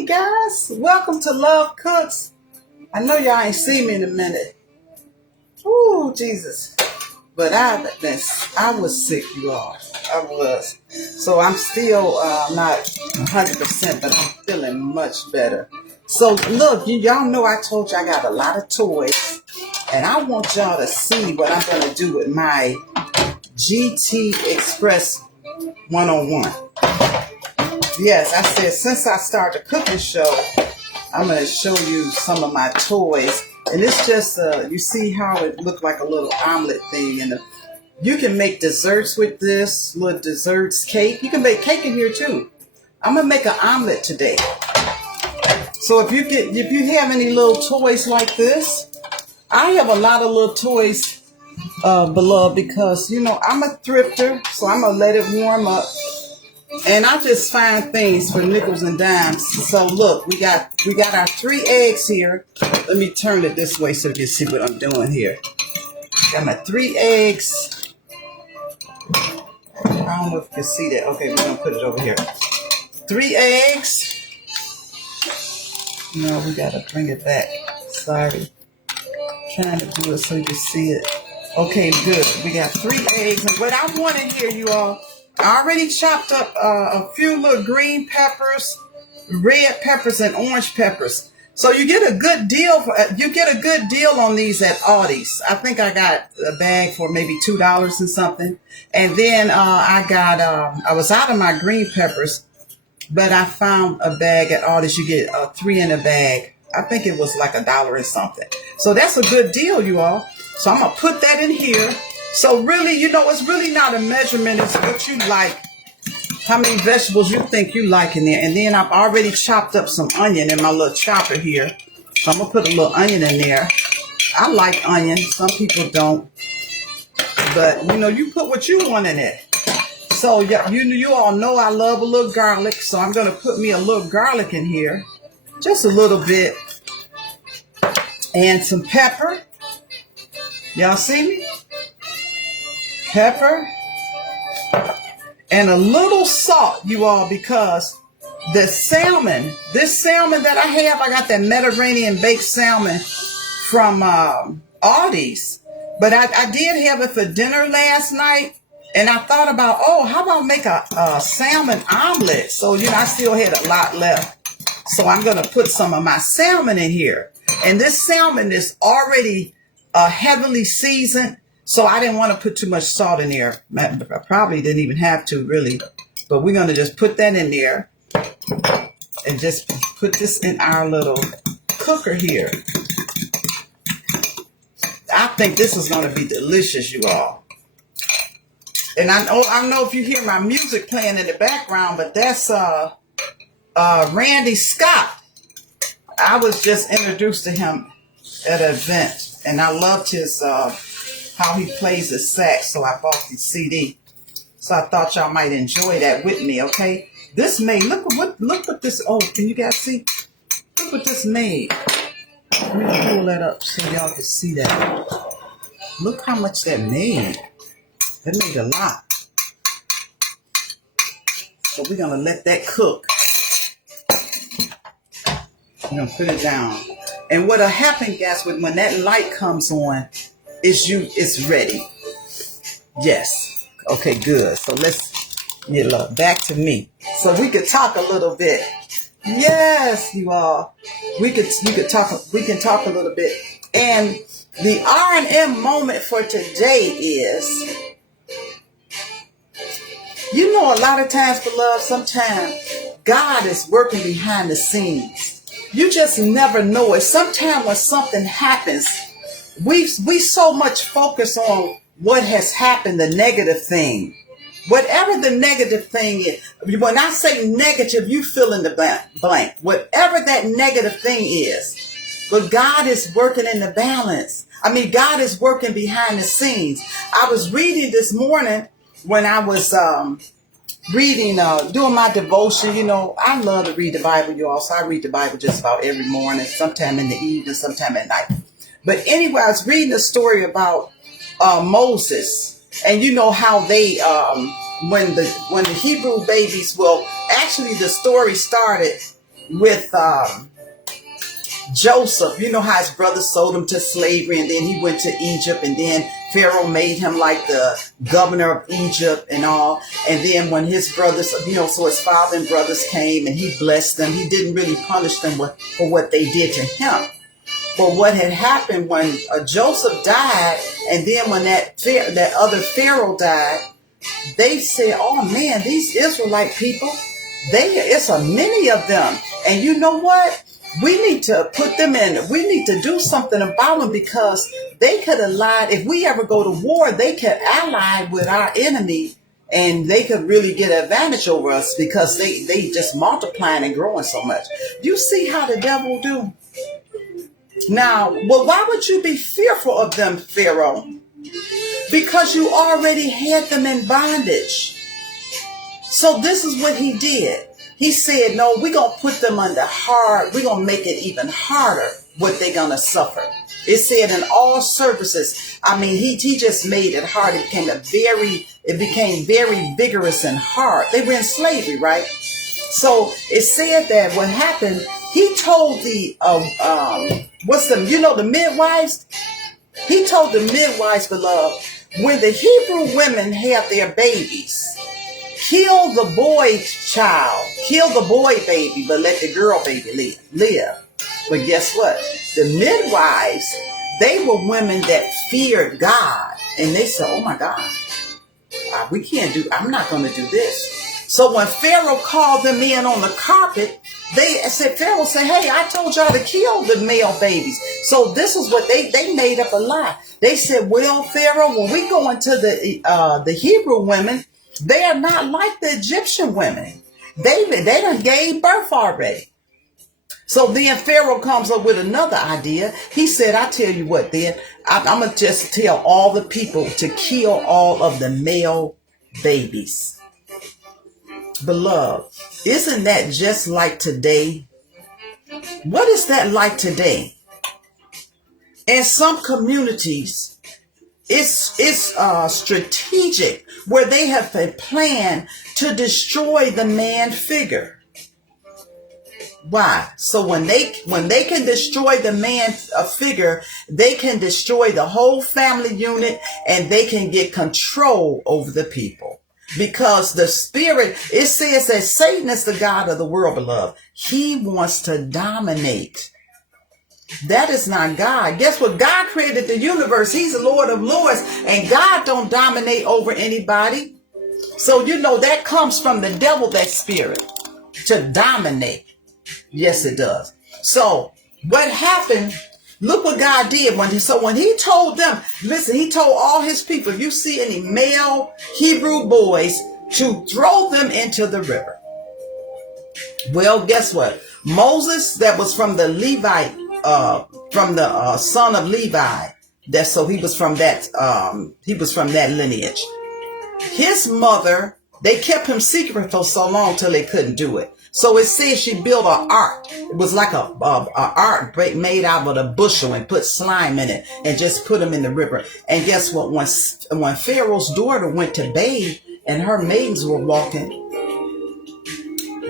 Hey guys, welcome to Love Cooks. I know y'all ain't seen me in a minute. Ooh, Jesus. But I was sick, you all. I was. So I'm still not 100%, but I'm feeling much better. So look, y'all know I told you I got a lot of toys. And I want y'all to see what I'm going to do with my GT Express 101. Yes, I said since I started the cooking show, I'm going to show you some of my toys. And it's just, you see how it looked like a little omelet thing. And you can make desserts with this, little desserts, cake. You can make cake in here too. I'm going to make an omelet today. So if you have any little toys like this, I have a lot of little toys, beloved, because, I'm a thrifter. So I'm going to let it warm up. And I just find things for nickels and dimes. So look, we got our 3 eggs here. Let me turn it this way so you can see what I'm doing here. Got my 3 eggs. I don't know if you can see that. Okay, we're gonna put it over here. 3 eggs. No, we gotta bring it back. Sorry. Trying to do it so you can see it. Okay, good. We got 3 eggs. And what I want in here, you all, I already chopped up a few little green peppers, red peppers, and orange peppers. So you get a good deal. On these at Aldi's. I think I got a bag for maybe $2 and something. And then I was out of my green peppers, but I found a bag at Aldi's. You get 3 in a bag. I think it was like $1 and something. So that's a good deal, you all. So I'm gonna put that in here. So really, it's really not a measurement. It's what you like, how many vegetables you think you like in there. And then I've already chopped up some onion in my little chopper here. So I'm going to put a little onion in there. I like onion. Some people don't. But, you put what you want in it. So you all know I love a little garlic. So I'm going to put me a little garlic in here. Just a little bit. And some pepper. Y'all see me? Pepper and a little salt, you all, because this salmon that I got that Mediterranean baked salmon from Aldi's, but I did have it for dinner last night, and I thought about, how about make a salmon omelet? So I still had a lot left, so I'm gonna put some of my salmon in here, and this salmon is already heavily seasoned. So I didn't want to put too much salt in there. I probably didn't even have to, really. But we're going to just put that in there. And just put this in our little cooker here. I think this is going to be delicious, you all. And I know if you hear my music playing in the background, but that's Randy Scott. I was just introduced to him at an event. And I loved his... how he plays the sax, so I bought the CD. So I thought y'all might enjoy that with me, okay? This made, look what this, can you guys see? Look what this made. Let me pull that up so y'all can see that. Look how much that made. That made a lot. So we're gonna let that cook. I'm gonna put it down. And what'll happen, guys, when that light comes on, it's ready. Yes. Okay, good. So let's get back to me. So we could talk a little bit. Yes, you all. We can talk a little bit. And the R&M moment for today is, a lot of times, beloved, sometimes God is working behind the scenes. You just never know it. Sometimes when something happens, we so much focus on what has happened, the negative thing. Whatever the negative thing is, when I say negative, you fill in the blank. Whatever that negative thing is, but God is working in the balance. God is working behind the scenes. I was reading this morning when I was reading, doing my devotion. I love to read the Bible, you all. So I read the Bible just about every morning, sometime in the evening, sometime at night. But anyway, I was reading a story about Moses, and how they, when the Hebrew babies, actually the story started with Joseph. You know how his brother sold him to slavery, and then he went to Egypt, and then Pharaoh made him like the governor of Egypt and all. And then when his brothers, so his father and brothers came and he blessed them, he didn't really punish them for what they did to him. But what had happened when Joseph died, and then when that other Pharaoh died, they said, "Oh man, these Israelite people, it's a many of them, and you know what? We need to put them in. We need to do something about them because they could have lied. If we ever go to war, they could ally with our enemy, and they could really get an advantage over us because they just multiplying and growing so much." You see how the devil do? Now, well, why would you be fearful of them, Pharaoh? Because you already had them in bondage. So this is what he did. He said, no, we're going to put them under we're going to make it even harder what they're going to suffer. It said in all services, he just made it hard. It became very vigorous and hard. They were in slavery, right? So it said that what happened, he told the midwives? He told the midwives, beloved, when the Hebrew women have their babies, kill the boy child, kill the boy baby, but let the girl baby live. But guess what? The midwives, they were women that feared God. And they said, oh my God, I'm not going to do this. So when Pharaoh called them in on the carpet, Pharaoh said, hey, I told y'all to kill the male babies. So this is what they made up a lie. They said, well, Pharaoh, when we go into the Hebrew women, they are not like the Egyptian women. They done gave birth already. So then Pharaoh comes up with another idea. He said, I tell you what then, I'm going to just tell all the people to kill all of the male babies. Beloved, isn't that just like today? What is that like today? In some communities, it's strategic where they have a plan to destroy the man figure. Why? So when they can destroy the man figure, they can destroy the whole family unit and they can get control over the people. Because the spirit, it says that Satan is the God of the world, beloved. He wants to dominate. That is not God. Guess what? God created the universe. He's the Lord of Lords, and God don't dominate over anybody. So that comes from the devil, that spirit, to dominate. Yes, it does. So what happened? Look what God did when he told them, listen, he told all his people, if you see any male Hebrew boys, to throw them into the river. Well, guess what? Moses, that was from the Levite, from the son of Levi. He was from that lineage. His mother, they kept him secret for so long till they couldn't do it. So it says she built an ark. It was like a ark made out of a bushel and put slime in it and just put them in the river. And guess what? When Pharaoh's daughter went to bathe and her maidens were walking,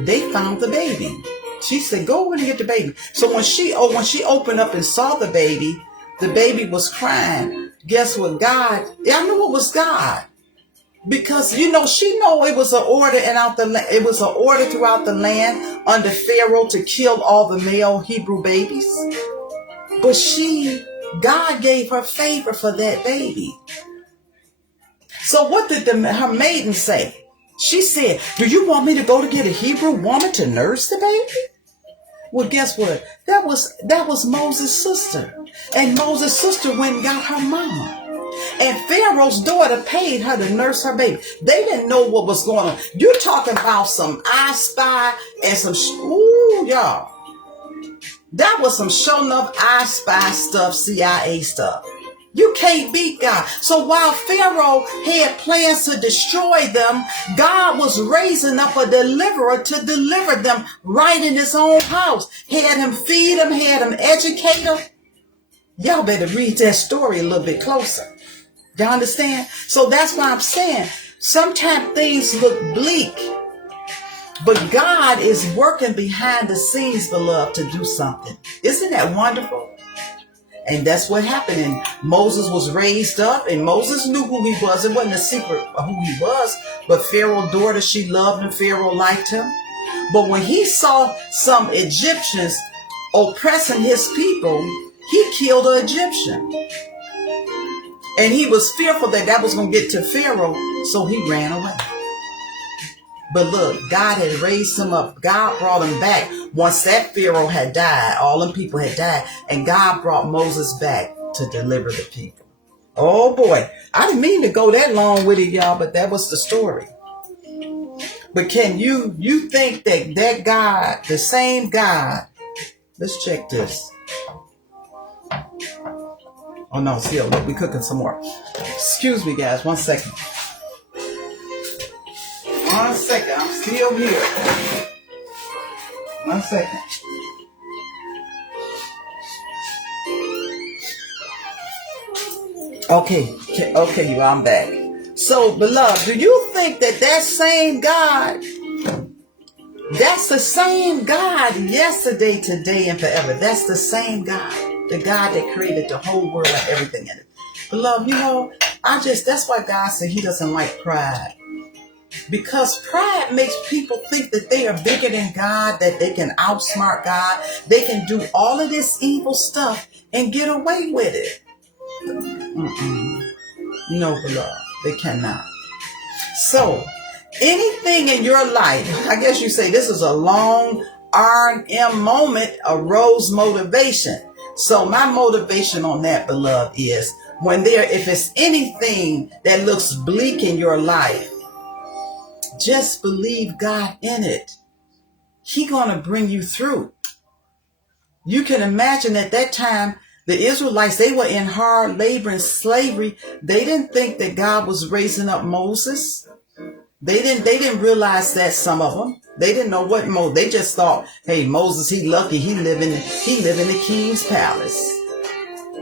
they found the baby. She said, go and get the baby. So when she opened up and saw the baby was crying. Guess what? I knew it was God. Because, she know it was an order it was an order throughout the land under Pharaoh to kill all the male Hebrew babies. But God gave her favor for that baby. So what did her maiden say? She said, do you want me to go to get a Hebrew woman to nurse the baby? Well, guess what? That was Moses' sister. And Moses' sister went and got her mom. And Pharaoh's daughter paid her to nurse her baby. They didn't know what was going on. You're talking about some I Spy and some, y'all. That was some show enough I Spy stuff, CIA stuff. You can't beat God. So while Pharaoh had plans to destroy them, God was raising up a deliverer to deliver them right in his own house. Had him feed them, had him educate them. Y'all better read that story a little bit closer. Y'all understand? So that's why I'm saying sometimes things look bleak. But God is working behind the scenes, beloved, to do something. Isn't that wonderful? And that's what happened. And Moses was raised up, and Moses knew who he was. It wasn't a secret of who he was, but Pharaoh's daughter, she loved him. Pharaoh liked him. But when he saw some Egyptians oppressing his people, he killed an Egyptian. And he was fearful that that was going to get to Pharaoh, so he ran away. But look, God had raised him up. God brought him back once that Pharaoh had died. All them people had died. And God brought Moses back to deliver the people. Oh boy, I didn't mean to go that long with it, y'all, but that was the story. But can you think that God, the same God, let's check this. Oh no, still, look, we cooking some more. Excuse me, guys, 1 second. 1 second, I'm still here. 1 second. Okay, you, I'm back. So, beloved, do you think that same God, that's the same God yesterday, today, and forever? That's the same God, the God that created the whole world and everything in it. Beloved, that's why God said he doesn't like pride. Because pride makes people think that they are bigger than God, that they can outsmart God. They can do all of this evil stuff and get away with it. No, beloved, they cannot. So, anything in your life, I guess you say this is a long R&M moment, a rose motivation. So my motivation on that, beloved, is if it's anything that looks bleak in your life, just believe God in it. He's going to bring you through. You can imagine at that time, the Israelites, they were in hard labor and slavery. They didn't think that God was raising up Moses. They didn't realize that, some of them. They didn't know what Moses. They just thought, hey, Moses, he lucky. He live in the king's palace.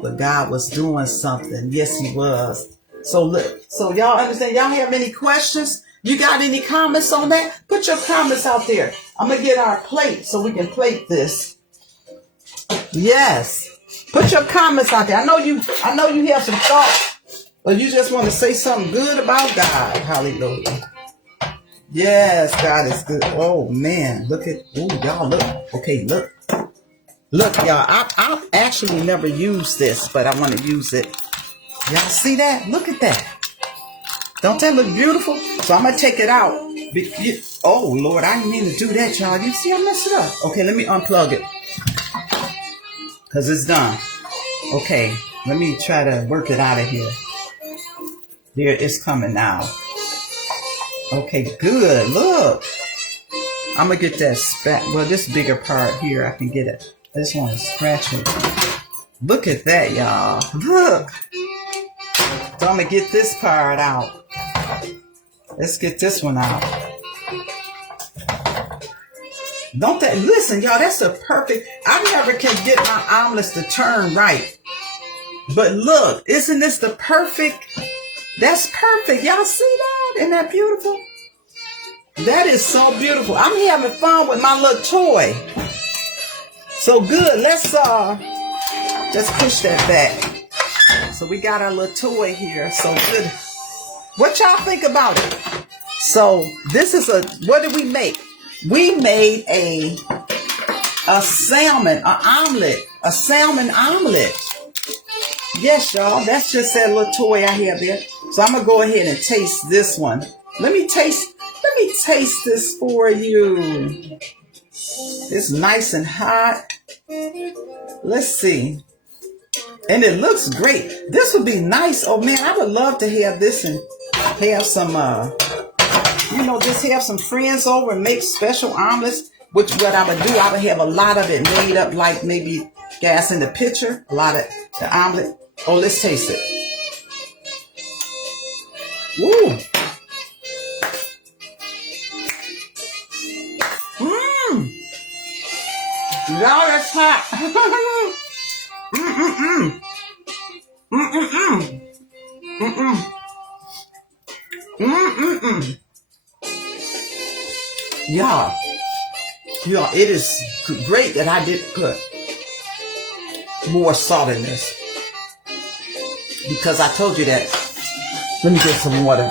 But God was doing something. Yes, he was. So look, so y'all understand? Y'all have any questions? You got any comments on that? Put your comments out there. I'm going to get our plate so we can plate this. Yes. Put your comments out there. I know you have some thoughts, but you just want to say something good about God. Hallelujah. Yes, God is good. Oh man, y'all look. Okay, look, y'all. I've actually never used this, but I want to use it. Y'all see that? Look at that. Don't that look beautiful? So I'm gonna take it out. Oh Lord, I didn't mean to do that, y'all. You see, I messed it up. Okay, let me unplug it because it's done. Okay, let me try to work it out of here. There, it's coming now. Okay, good. Look, I'm gonna get that this bigger part here, I can get it. I just want to scratch it. Look at that, y'all. Look. So I'm gonna get this part out. Let's get this one out. Listen, y'all, that's the perfect. I never can get my omelets to turn right. But look, isn't this the perfect? That's perfect. Y'all see that? Isn't that beautiful? That is so beautiful. I'm having fun with my little toy. So good. Let's push that back. So we got our little toy here. So good. What y'all think about it? So this is what did we make? We made a salmon omelet. Yes, y'all. That's just that little toy I have there. So I'm gonna go ahead and taste this one. Let me taste this for you. It's nice and hot. Let's see. And it looks great. This would be nice. Oh man, I would love to have this and have some just have some friends over and make special omelets. Which what I would do, I would have a lot of it made up, like maybe gas in the pitcher, a lot of the omelet. Oh, let's taste it. Woo. Y'all, that's hot. Y'all, it is great that I didn't put more salt in this, because I told you that. Let me get some water.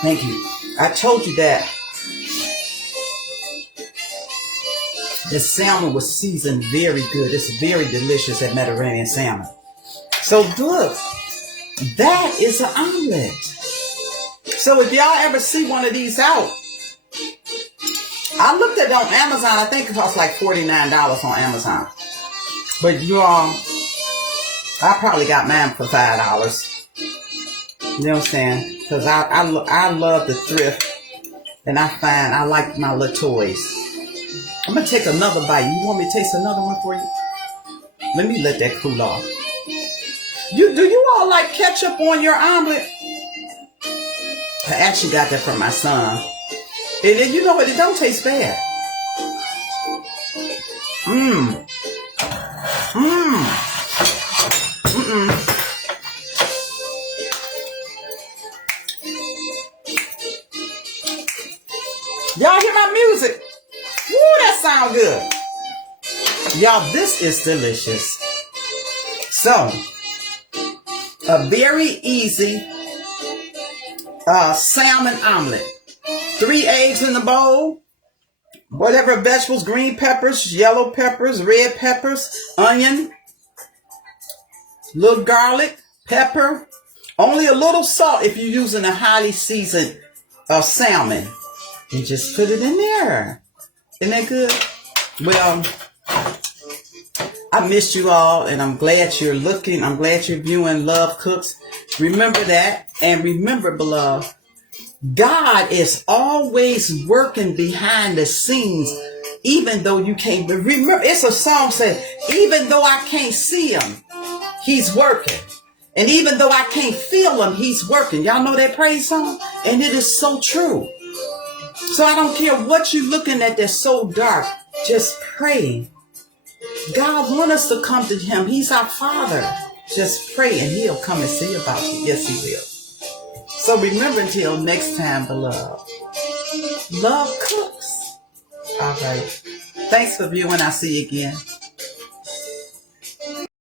Thank you. I told you that the salmon was seasoned very good. It's very delicious, that Mediterranean salmon. So look, that is an omelet. So if y'all ever see one of these out, I looked at it on Amazon. I think it costs like $49 on Amazon. But you all, I probably got mine for $5. You know what I'm saying? Because I love the thrift. And I like my little toys. I'm going to take another bite. You want me to taste another one for you? Let me let that cool off. Do you all like ketchup on your omelet? I actually got that from my son. And then you know what? It don't taste bad. Y'all hear my music? Woo, that sound good. Y'all, this is delicious. So, a very easy salmon omelet. 3 eggs in the bowl. Whatever vegetables, green peppers, yellow peppers, red peppers, onion, little garlic, pepper. Only a little salt if you're using a highly seasoned salmon. And just put it in there. Isn't that good? Well, I missed you all, and I'm glad you're looking. I'm glad you're viewing Love Cooks. Remember that. And remember, beloved, God is always working behind the scenes, even though you can't. Remember, it's a song said, even though I can't see him, he's working. And even though I can't feel him, he's working. Y'all know that praise song? And it is so true. So I don't care what you're looking at that's so dark. Just pray. God wants us to come to him. He's our Father. Just pray and he'll come and see about you. Yes, he will. So remember, until next time, beloved, Love Cooks. All right. Thanks for viewing. I'll see you again.